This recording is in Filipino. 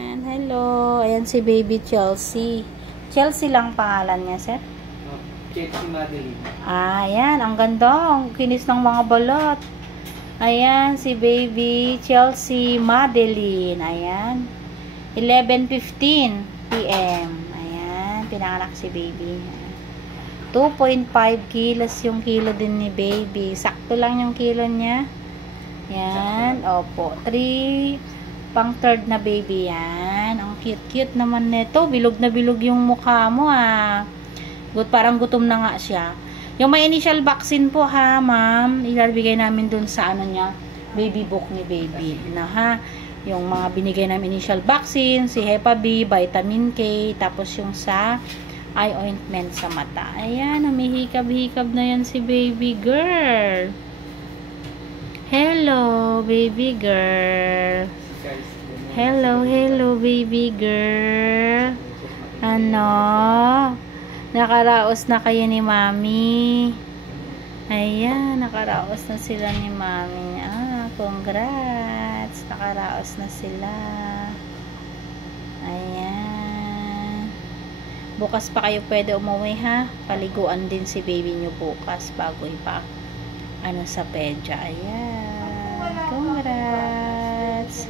Hello, ayan si baby Chelsea. Chelsea lang pangalan niya, sir? Chelsea Madeline. Ayan, ang ganda. Ang kinis ng mga balot. Ayan, si baby Chelsea Madeline. Ayan. 11:15 PM. Ayan, pinanganak si baby. 2.5 kilos yung kilo din ni baby. Sakto lang yung kilo niya. Ayan, opo. 3 pang third na baby yan. Ang cute-cute naman nito. Bilog na bilog yung mukha mo ah. Parang gutom na nga siya. Yung may initial vaccine po ha, ma'am. Ilalagay namin dun sa ano niya, baby book ni baby. Na ha. Yung mga binigay namin initial vaccine, si Hepa B, vitamin K, tapos yung sa eye ointment sa mata. Ayan, humihikab-hikab na yan si baby girl. Hello, baby girl. Hello, hello, baby girl. Ano? Nakaraos na kayo ni mami. Ayan, nakaraos na sila ni mami. Ah, congrats. Nakaraos na sila. Ayan. Bukas pa kayo pwede umuwi ha. Paliguan din si baby nyo bukas bago ipa ano sa pedya. Ayan. Congrats.